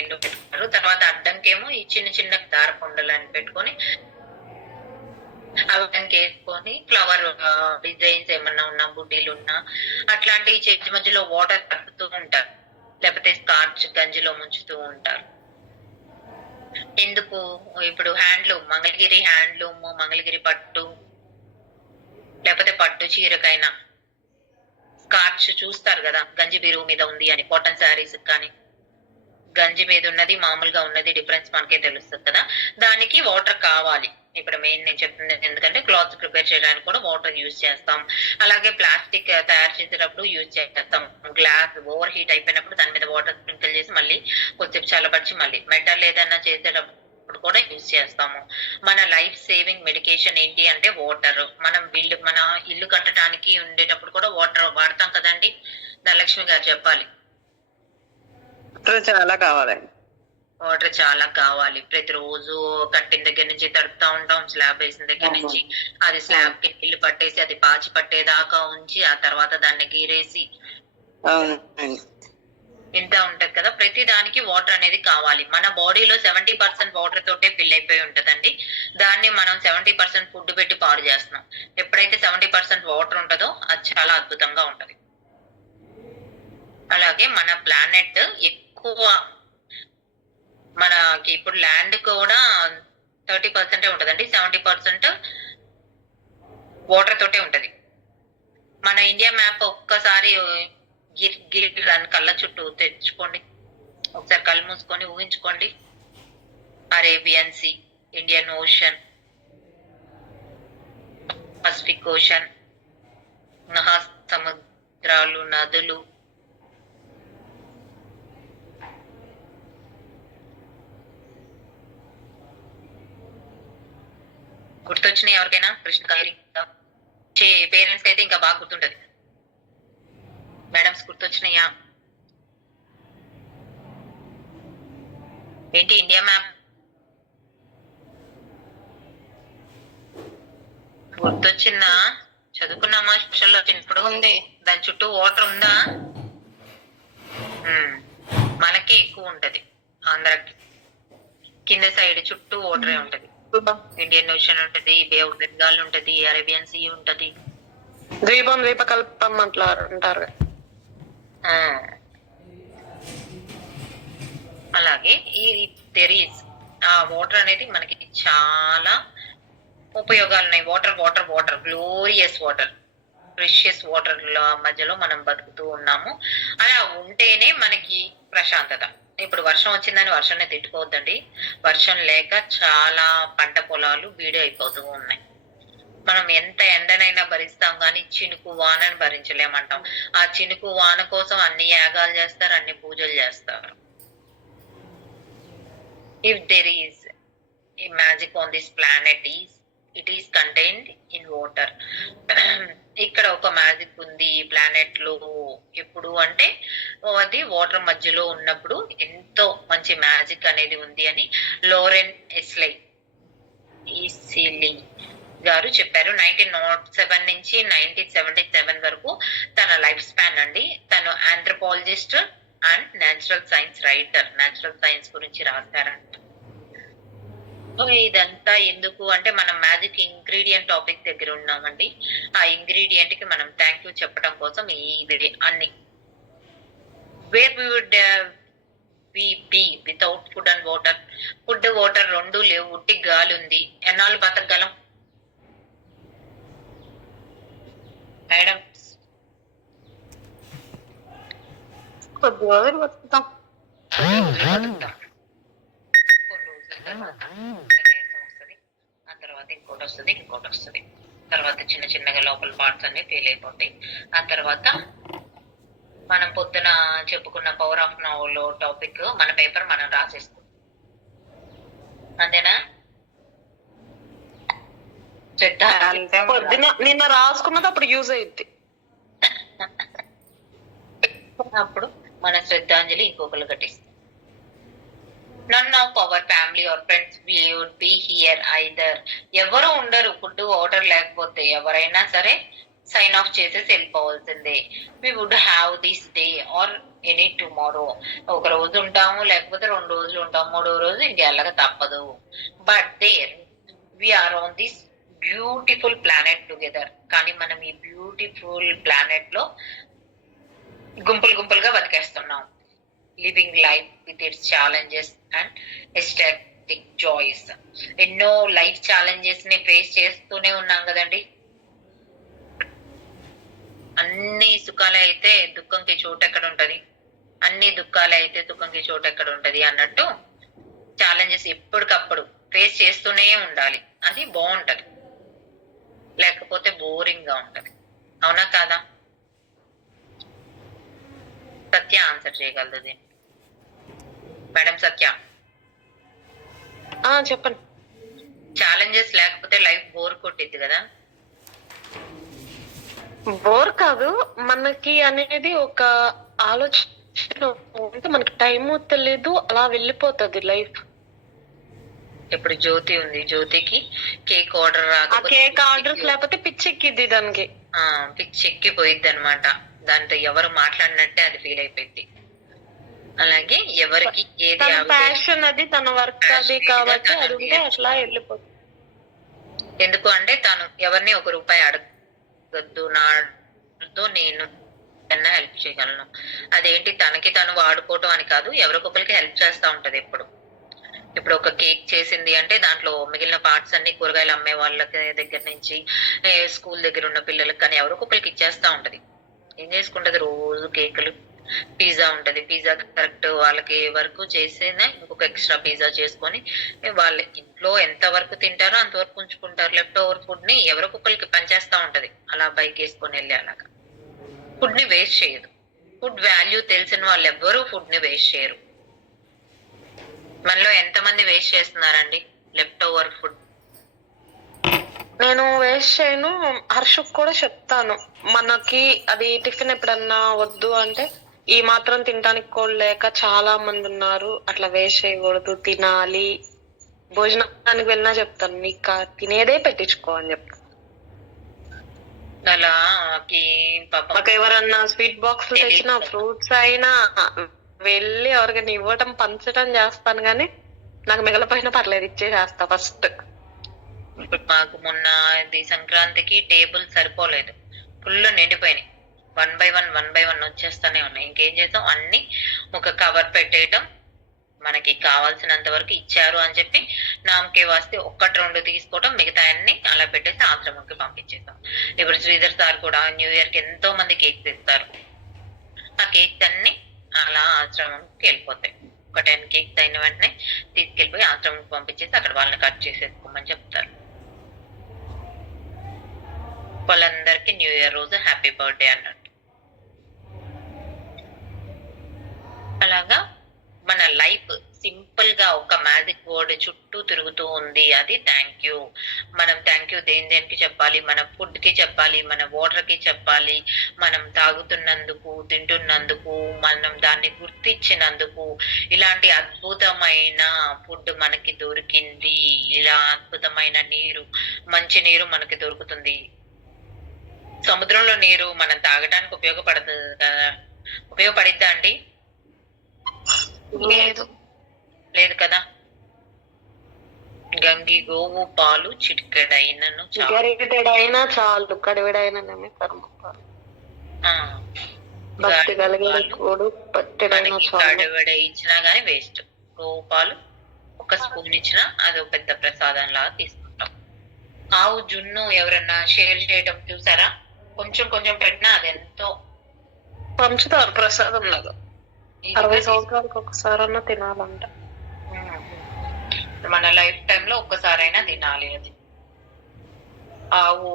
ఎండు పెట్టుకున్నారు. తర్వాత అడ్డంకేమో ఈ చిన్న చిన్న దారపుండలని పెట్టుకొని అవన్నీ వేసుకొని ఫ్లవర్ డిజైన్స్ ఏమన్నా ఉన్నా, బుడ్డీలు ఉన్నా అట్లాంటివి చేతి మధ్యలో వాటర్ కట్టుతూ ఉంటారు, లేకపోతే స్కార్చ్ గంజిలో ముంచుతూ ఉంటారు. ఎందుకు? ఇప్పుడు హ్యాండ్లూమ్, మంగళగిరి హ్యాండ్లూమ్, మంగళగిరి పట్టు, లేకపోతే పట్టు చీరకైనా స్కార్చ్ చూస్తారు కదా, గంజి బిరువు మీద ఉంది అని. కాటన్ శారీస్ కానీ గంజి మీద ఉన్నది, మామూలుగా ఉన్నది డిఫరెన్స్ మనకే తెలుస్తుంది కదా. దానికి వాటర్ కావాలి. ఇప్పుడు మెయిన్ నేను చెప్తుంది ఎందుకంటే క్లాత్ ప్రిపేర్ చేయడానికి కూడా వాటర్ యూజ్ చేస్తాం. అలాగే ప్లాస్టిక్ తయారు చేసేటప్పుడు యూజ్ చేస్తాం. గ్లాస్ ఓవర్ హీట్ అయిపోయినప్పుడు దాని మీద వాటర్ స్ప్రింకిల్ చేసి మళ్ళీ కొద్దిసేపు చల్లబరిచి మళ్ళీ మెటల్ ఏదైనా చేసేటప్పుడు కూడా యూజ్ చేస్తాము. మన లైఫ్ సేవింగ్ మెడికేషన్ ఏంటి అంటే వాటర్. మనం మన ఇల్లు కట్టడానికి ఉండేటప్పుడు కూడా వాటర్ వాడతాం కదండి. ధనలక్ష్మి గారు చెప్పాలి. చాలా కావాలండి. వాటర్ చాలా కావాలి. ప్రతిరోజు కట్టిన దగ్గర నుంచి తడుపుతా ఉంటాం, స్లాబ్ వేసిన దగ్గర నుంచి. అది స్లాబ్ కి నీళ్లు పట్టేసి అది పాచి పట్టేదాకా ఉంచి ఆ తర్వాత దాన్ని గీరేసి ఇంత ఉంటది కదా. ప్రతి దానికి వాటర్ అనేది కావాలి. మన బాడీలో 70% వాటర్ తోటే ఫిల్ అయిపోయి ఉంటదండి. దాన్ని మనం 70% ఫుడ్ పెట్టి పాడు చేస్తున్నాం. ఎప్పుడైతే 70% వాటర్ ఉంటుందో అది చాలా అద్భుతంగా ఉంటది. అలాగే మన ప్లానెట్ ఎక్కువ, మనకి ఇప్పుడు ల్యాండ్ కూడా 30% ఉంటదండి, 70% వాటర్ తోటే ఉంటది. మన ఇండియా మ్యాప్ ఒక్కసారి దాని కళ్ళ చుట్టూ తెచ్చుకోండి, ఒకసారి కళ్ళు మూసుకొని ఊహించుకోండి. Arabian Sea, Indian Ocean, Pacific Ocean, మహాసముద్రాలు, నదులు, గుర్తొచ్చినాయి ఎవరికైనా? కృష్ణకాయలు పేరెంట్స్ అయితే ఇంకా బాగా గుర్తుంటది. మేడమ్స్ గుర్తొచ్చినాయా? ఏంటి ఇండియా మ్యాప్ గుర్తొచ్చిందా? చదువుకున్నామా స్పెషల్లో చిన్నప్పుడు? ఉంది. దాని చుట్టూ వాటర్ ఉందా? మనకి ఎక్కువ ఉంటది, ఆంధ్రాకి కింద సైడ్ చుట్టూ వాటరే ఉంటది. ఇండియన్ ఓషన్ ఉంటది, బే ఆఫ్ బెంగాల్ ఉంటది, అరేబియన్ సీ ఉంటది. ద్వీపకల్పం అట్లా అంటారు. అలాగే ఈ తెరీస్ ఆ వాటర్ అనేది మనకి చాలా ఉపయోగాలు ఉన్నాయి. Water water water glorious water, precious water మధ్యలో మనం బతుకుతూ ఉన్నాము. అలా ఉంటేనే మనకి ప్రశాంతత. ఇప్పుడు వర్షం వచ్చిందని వర్షాన్ని తిట్టుకోవద్దండి. వర్షం లేక చాలా పంట పొలాలు బీడు అయిపోతూ ఉన్నాయి. మనం ఎంత ఎండనైనా భరిస్తాం కానీ చినుకు వానని భరించలేమంటాం. ఆ చినుకు వాన కోసం అన్ని యాగాలు చేస్తారు, అన్ని పూజలు చేస్తారు. If there is a magic on this planet it is contained in water. ఇక్కడ ఒక మ్యాజిక్ ఉంది ఈ ప్లానెట్ లో. ఎప్పుడు అంటే అది వాటర్ మధ్యలో ఉన్నప్పుడు ఎంతో మంచి మ్యాజిక్ అనేది ఉంది అని లోరెన్ ఎస్లీ గారు చెప్పారు. 1907 నుంచి 1977 వరకు తన లైఫ్ స్పాన్ అండి. తను anthropologist and natural science writer. Natural science గురించి రాశారంట. ఇదంతా ఎందుకు అంటే మనం మ్యాజిక్ ఇంగ్రీడియంట్ టాపిక్ దగ్గర ఉన్నామండి. ఆ ఇంగ్రీడియంట్ కి మనం థ్యాంక్ యూ చెప్పడం కోసం ఈ అన్ని where we would be without food and water. Food water రెండు లేవు, ఉట్టి గాలి ఉంది. ఎన్నాళ్ళు బతకగలం మేడం? కొద్ది రోజులు బతుకుతాం. ఆ తర్వాత ఇంకోటి వస్తుంది. తర్వాత చిన్న చిన్నగా లోపల పార్ట్స్ అన్ని ఫెయిల్ అయిపోతాయి. ఆ తర్వాత మనం పొద్దున చెప్పుకున్న పవర్ ఆఫ్ నౌ లో టాపిక్ మన పేపర్ మనం రాసేస్తాం. అంతేనా? నిన్న రాసుకున్నది అప్పుడు యూజ్ అయ్యింది. అప్పుడు మన శ్రద్ధాంజలి ఇంకొకరు కట్టిస్తాం. None of our family or friends would be here either. ఎవరు ఉండరు ఫుడ్ వాటర్ లేకపోతే. ఎవరైనా సరే సైన్ ఆఫ్ చేసేసి వెళ్ళిపోవాల్సిందే. We would have this day or any tomorrow. ఒక రోజు ఉంటాము, లేకపోతే 2 రోజులు ఉంటాము, 3వ రోజు ఇంకెళ్ళక తప్పదు. But there we are on this beautiful planet together. కానీ మనం ఈ బ్యూటిఫుల్ ప్లానెట్ లో గుంపులుగా బతికేస్తున్నాం. Living life with its challenges and ఎస్టాటిక్ joys. ఎన్నో లైఫ్ ఛాలెంజెస్ ని ఫేస్ చేస్తూనే ఉన్నాం కదండి. అన్ని సుఖాలే అయితే దుఃఖంకి చోటు ఎక్కడ ఉంటది, అన్ని దుఃఖాలే అయితే దుఃఖంకి చోటు ఎక్కడ ఉంటది అన్నట్టు ఛాలెంజెస్ ఎప్పటికప్పుడు ఫేస్ చేస్తూనే ఉండాలి. అది బాగుంటది, లేకపోతే బోరింగ్ గా ఉంటది. అవునా కాదా? సత్య ఆన్సర్ చేయగలదు దీన్ని. మేడం సత్య చెప్పండి. ఛాలెంజెస్ లేకపోతే లైఫ్ బోర్ కొట్టిద్ది కదా? బోర్ కాదు, మనకి అనేది ఒక ఆలోచన ఉంటే మనకి టైము తెలీదు, అలా వెళ్ళిపోతుంది లైఫ్. ఇప్పుడు జ్యోతి ఉంది, జ్యోతికి కేక్ ఆర్డర్ కేక్ ఆర్డర్ లేకపోతే పిచ్చెక్కిద్ది దానికి. పిచ్చెక్కిపోయిద్ది అనమాట. దాంతో ఎవరు మాట్లాడినట్టే అది ఫీల్ అయిపోయింది. అలాగే ఎవరికి ఏది ప్యాషన్ అది తన వర్క్ అది కాబట్టి అది ఉంటే అట్లా వెళ్ళిపోతుంది. ఎందుకు అంటే తను ఎవరిని ఒక రూపాయి అడగద్దు, నాతో నేను హెల్ప్ చేయగలను. అదేంటి తనకి తను వాడుకోవటం అని కాదు, ఎవరికొకరికి హెల్ప్ చేస్తా ఉంటది ఎప్పుడు. ఇప్పుడు ఒక కేక్ చేసింది అంటే దాంట్లో మిగిలిన పార్ట్స్ అన్ని కూరగాయలు అమ్మే వాళ్ళకి దగ్గర నుంచి స్కూల్ దగ్గర ఉన్న పిల్లలకి కానీ ఎవరికొకరికి ఇచ్చేస్తా ఉంటది. ఏం చేసుకుంటది? రోజు కేకులు. పిజ్జా ఉంటది, పిజ్జా కరెక్ట్ వాళ్ళకి వరకు చేసేనా ఇంకొక ఎక్స్ట్రా పిజ్జా చేసుకొని వాళ్ళ ఇంట్లో ఎంత వరకు తింటారో అంతవరకు ఉంచుకుంటారు. లెఫ్ట్ ఓవర్ ఫుడ్ ని ఎవరికొకరికి పనిచేస్తా ఉంటది. అలా బైక్ వేసుకొని వెళ్ళి అలాగా ఫుడ్ ని వేస్ట్ చేయదు. ఫుడ్ వాల్యూ తెలిసిన వాళ్ళు ఎవ్వరూ ఫుడ్ ని వేస్ట్ చేయరు. మనలో ఎంతమంది వేస్ట్ చేస్తున్నారండి లెఫ్ట్ ఓవర్ ఫుడ్? నేను వేస్ట్ చేయను. హర్షకు కూడా చెప్తాను. మనకి అది టిఫిన్ ఎప్పుడన్నా వద్దు అంటే ఈ మాత్రం తినడానికి కూడా లేక చాలా మంది ఉన్నారు, అట్లా వేస్ట్ చేయకూడదు, తినాలి. భోజనానికి వెళ్ళినా చెప్తాను, నీకు తినేదే పెట్టించుకో అని చెప్తాను. అలా పాపం మాకు ఎవరన్నా స్వీట్ బాక్స్ తెచ్చిన ఫ్రూట్స్ అయినా వెళ్ళి ఎవరికైనా ఇవ్వటం పంచడం చేస్తాను, కానీ నాకు మిగలపోయినా పర్లేదు, ఇచ్చేసేస్తా ఫస్ట్. ఇప్పుడు మాకు మొన్న ఇది సంక్రాంతికి టేబుల్ సరిపోలేదు, ఫుల్ నిండిపోయినాయి. 1 by 1 వచ్చేస్తానే ఉన్నాయి. ఇంకేం చేద్దాం, అన్ని ఒక కవర్ పెట్టేయటం, మనకి కావాల్సినంత వరకు ఇచ్చారు అని చెప్పి నామకే వాస్తే 1-2 తీసుకోవటం, మిగతా అన్ని అలా పెట్టేసి ఆశ్రమంకి పంపించేస్తాం. ఇప్పుడు శ్రీధర్ సార్ కూడా న్యూ ఇయర్ కి ఎంతో మంది కేక్స్ ఇస్తారు. ఆ కేక్స్ అన్ని అలా ఆశ్రమంకి వెళ్ళిపోతాయి. ఒక 10 కేక్స్ అయిన వెంటనే తీసుకెళ్ళిపోయి ఆశ్రమంకి పంపించేసి అక్కడ వాళ్ళని కట్ చేసేసుకోమని చెప్తారు. వాళ్ళందరికీ న్యూ ఇయర్ రోజు హ్యాపీ బర్త్డే అన్నట్టు. అలాగా మన లైఫ్ సింపుల్ గా ఒక మ్యాజిక్ వర్డ్ చుట్టూ తిరుగుతూ ఉంది, అది థ్యాంక్ యూ. మనం థ్యాంక్ యూ దేనికి చెప్పాలి? మన ఫుడ్ కి చెప్పాలి, మన వాటర్ కి చెప్పాలి, మనం తాగుతున్నందుకు, తింటున్నందుకు, మనం దాన్ని గుర్తించినందుకు, ఇలాంటి అద్భుతమైన ఫుడ్ మనకి దొరికింది, ఇలా అద్భుతమైన నీరు, మంచి నీరు మనకి దొరుకుతుంది. సముద్రంలో నీరు మనం తాగడానికి ఉపయోగపడుతుంది కదా, ఉపయోగపడిద్దా అండి? లేదు కదా. గంగి గోవు పాలు చిటికెడైనను గరిటెడైనా చాలు, కడివిడైనా కడివెడ ఇచ్చినా గానీ వేస్ట్. గోవు పాలు ఒక స్పూన్ ఇచ్చినా అది ఒక పెద్ద ప్రసాదం లాగా తీసుకుంటాం. ఆవు జున్ను ఎవరన్నా షేర్ చేయటం చూసారా? కొంచెం కొంచెం పెట్టినా అది ఎంతో పంచుతారు ప్రసాదం లాగా. 60 సంవత్సరాలకు ఒకసారన్నా తినాలంట. మన లైఫ్ టైమ్ లో ఒక్కసారైనా తినాలి అది. ఆవు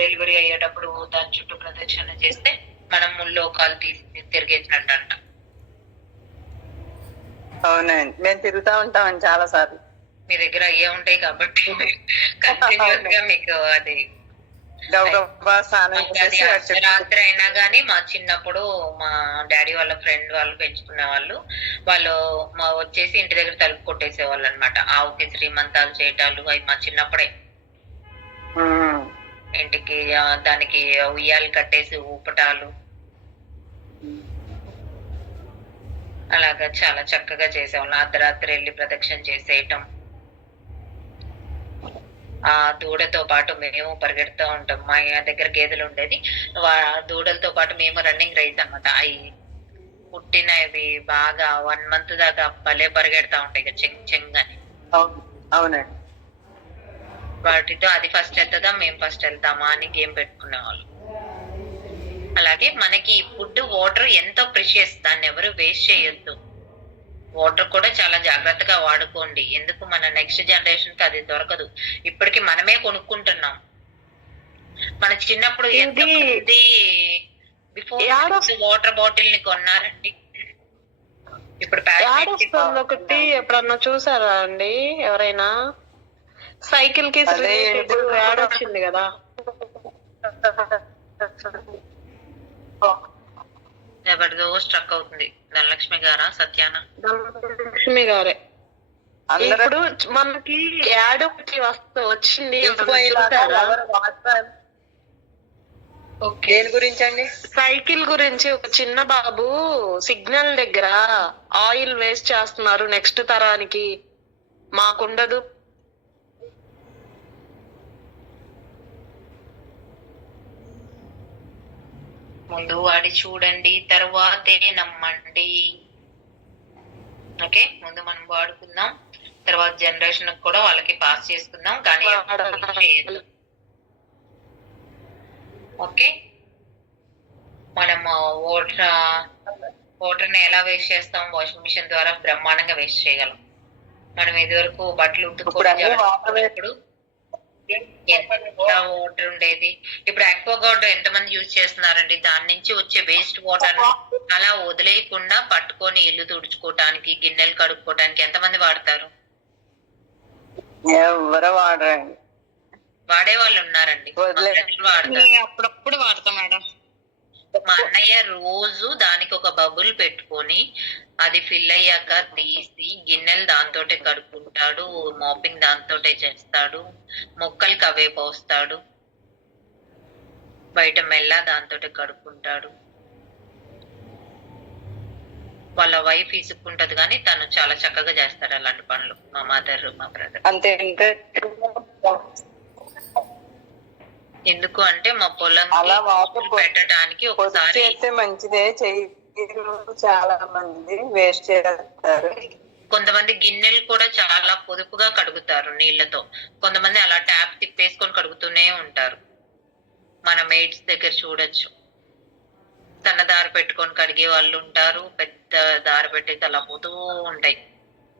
డెలివరీ అయ్యేటప్పుడు దాని చుట్టూ ప్రదక్షిణ చేస్తే మనం ముల్లోకాలు తీసి తిరిగేసినట్టు అంట. అవునండి, మేము తిరుగుతా ఉంటామని చాలా సార్లు. మీ దగ్గర అయ్యే ఉంటాయి కాబట్టి కంటిన్యూస్ గా మీకు అది రాత్రి అయినా గానీ. మా చిన్నప్పుడు మా డాడీ వాళ్ళ ఫ్రెండ్ వాళ్ళు పెంచుకునే వాళ్ళు వచ్చేసి ఇంటి దగ్గర తలుపు కొట్టేసేవాళ్ళు అనమాట. ఆవుకి శ్రీమంతాలు చేయటాలు అవి మా చిన్నప్పుడే. ఇంటికి దానికి ఉయ్యాలు కట్టేసి ఊపటాలు, అలాగా చాలా చక్కగా చేసేవాళ్ళం. అర్ధరాత్రి వెళ్ళి ప్రదక్షిణ చేసేయటం. ఆ దూడతో పాటు మేము పరిగెడుతూ ఉంటాం. మా దగ్గర గేదెలు ఉండేది, దూడలతో పాటు మేము రన్నింగ్ రేస్ అనమాట. అవి పుట్టినవి బాగా 1 month దాకా భలే పరిగెడతా ఉంటాయి ఇక చెంగ్ చెంగ్ అని. అవునండి, వాటితో అది ఫస్ట్ వెళ్తుందా మేము ఫస్ట్ వెళ్తామా అని గేమ్ పెట్టుకునే వాళ్ళు. అలాగే మనకి ఫుడ్, వాటర్ ఎంతో ప్రిషియస్, దాన్ని ఎవరు వేస్ట్ చేయొద్దు. వాటర్ కూడా చాలా జాగ్రత్తగా వాడుకోండి, ఎందుకు మన నెక్స్ట్ జనరేషన్ కి అది దొరకదు. ఇప్పటికి మనమే కొనుక్కుంటున్నాం. మన చిన్నప్పుడు ఎంతమంది వాటర్ బాటిల్ ని కొన్నారండి? ఇప్పుడు ఒకటి ఎప్పుడన్నా చూసారా అండి ఎవరైనా? సైకిల్ కి యాడ్ వచ్చింది కదా, ఎవరిదో స్ట్రక్ అవుతుంది. ధనలక్ష్మి గారా సత్యానా? ధనలక్ష్మి గారే. ఇప్పుడు మనకి యాడ్ ఒకటి వచ్చింది, దేని గురించి అండి? సైకిల్ గురించి. ఒక చిన్న బాబు సిగ్నల్ దగ్గర ఆయిల్ వేస్ట్ చేస్తున్నారు, నెక్స్ట్ తరానికి మాకుండదు. ముందు వాడి చూడండి, తర్వాతే నమ్మండి. ఓకే, ముందు మనం వాడుకుందాం, తర్వాత జనరేషన్ కూడా వాళ్ళకి పాస్ చేసుకుందాం, కానీ ఓకే. మనం వాటర్ ని ఎలా వేస్ట్ చేస్తాం? వాషింగ్ మిషన్ ద్వారా బ్రహ్మాండంగా వేస్ట్ చేయగలం. మనం ఇదివరకు బట్టలు ఉతుక్కోవడం ఎంత వాటర్ ఉండేది, ఇప్పుడు ఆక్వాగార్డ్ ఎంతమంది యూజ్ చేస్తున్నారండి? దాని నుంచి వచ్చే వేస్ట్ వాటర్ అలా వదిలేయకుండా పట్టుకొని ఇల్లు తుడుచుకోవటానికి, గిన్నెలు కడుక్కోవటానికి ఎంతమంది వాడతారు? ఎవరు వాడరండి. వాడే వాళ్ళు ఉన్నారండి. మా వదిలే. brother వాడతారు. నేను అప్పుడప్పుడు వాడతా మేడం. మా అన్నయ్య రోజు దానికి ఒక బబుల్ పెట్టుకొని అది ఫిల్ అయ్యాక తీసి గిన్నెలు దాంతోటే కడుక్కుంటాడు, మాపింగ్ దాంతోటే చేస్తాడు, మొక్కలకి అవే పోస్తాడు, బయట మెల్ల దాంతోటే కడుక్కుంటాడు. వాళ్ళ వైఫ్ ఇసుక్కుంటది కానీ తను చాలా చక్కగా చేస్తాడు అలాంటి పనులు. మా మదర్, మా బ్రదర్. అంతే ఇంకా ఎందుకు అంటే మా పొలం అలా వాటర్ పెట్టడానికి పొదుపు ఒకసారి చేస్తే మంచిదే. చెయ్యరు చాలా మంది వేస్ట్ చేస్తారు. కొంతమంది గిన్నెలు కూడా చాలా పొదుపుగా కడుగుతారు నీళ్లతో. కొంతమంది అలా ట్యాప్ తిప్పేసుకొని కడుగుతూనే ఉంటారు. మన మేడ్స్ దగ్గర చూడొచ్చు. సన్న దారి పెట్టుకొని కడిగే వాళ్ళు ఉంటారు, పెద్ద దారి పెట్టేసి అలా పోతూ ఉంటాయి.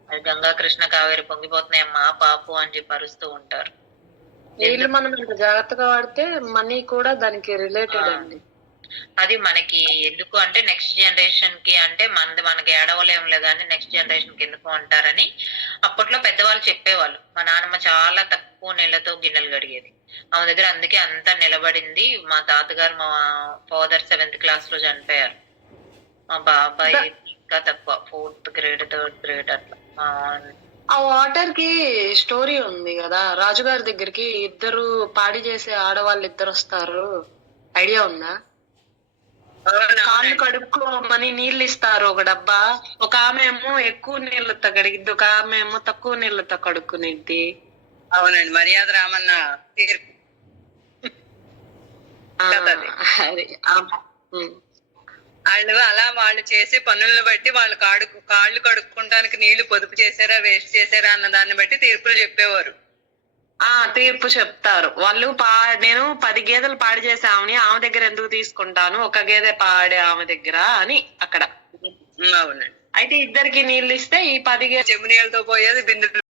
అది గంగా కృష్ణ కావేరి పొంగిపోతున్నాయమ్మా పాపు అని చెప్పి అరుస్తూ ఉంటారు. నీళ్ళు మనం ఇంత జాగ్రత్తగా వాడితే మనీ కూడా దానికి రిలేటెడ్ అండి. అది మనకి ఎందుకు అంటే నెక్స్ట్ జనరేషన్ కి, అంటే మనకి ఏడవలేంలే కానీ నెక్స్ట్ జనరేషన్ కి ఎందుకు అంటారని అప్పట్లో పెద్దవాళ్ళు చెప్పేవాళ్ళు. మా నాన్నమ్మ చాలా తక్కువ నీళ్ళతో గిన్నెలు కడిగేది. ఆమె దగ్గర అందుకే అంతా నిలబడింది. మా తాతగారు, మా ఫాదర్ 7th క్లాస్ లో చనిపోయారు. మా బాబాయ్ ఇంకా తక్కువ, 4th గ్రేడ్ 3rd గ్రేడ్ అట్లా. ఆ వాటర్ కి స్టోరీ ఉంది కదా, రాజుగారి దగ్గరికి ఇద్దరు పాడి చేసే ఆడవాళ్ళు ఇద్దరు వస్తారు, ఐడియా ఉందా? కాళ్ళు కడుక్కోమని నీళ్ళు ఇస్తారు ఒక డబ్బా. ఒక ఆమె ఏమో ఎక్కువ నీళ్ళతో కడిగిద్ది, ఒక ఆమె ఏమో తక్కువ నీళ్ళతో కడుక్కునిద్ది. అవునండి, మర్యాద రామన్న తీర్పు. అది వాళ్ళు అలా వాళ్ళు చేసే పనులను బట్టి వాళ్ళు కాళ్ళు కడుక్కుంటానికి నీళ్లు పొదుపు చేశారా వేస్ట్ చేశారా అన్న దాన్ని బట్టి తీర్పులు చెప్పేవారు. తీర్పు చెప్తారు వాళ్ళు. నేను 10 గేదెలు పాడి చేసే ఆమె దగ్గర ఎందుకు తీసుకుంటాను, ఒక గేదె పాడే ఆమె దగ్గర అని అక్కడ. అవునండి. అయితే ఇద్దరికి నీళ్ళు ఇస్తే ఈ 10 గేదె చెంబు నీళ్ళతో పోయేది బిందెలు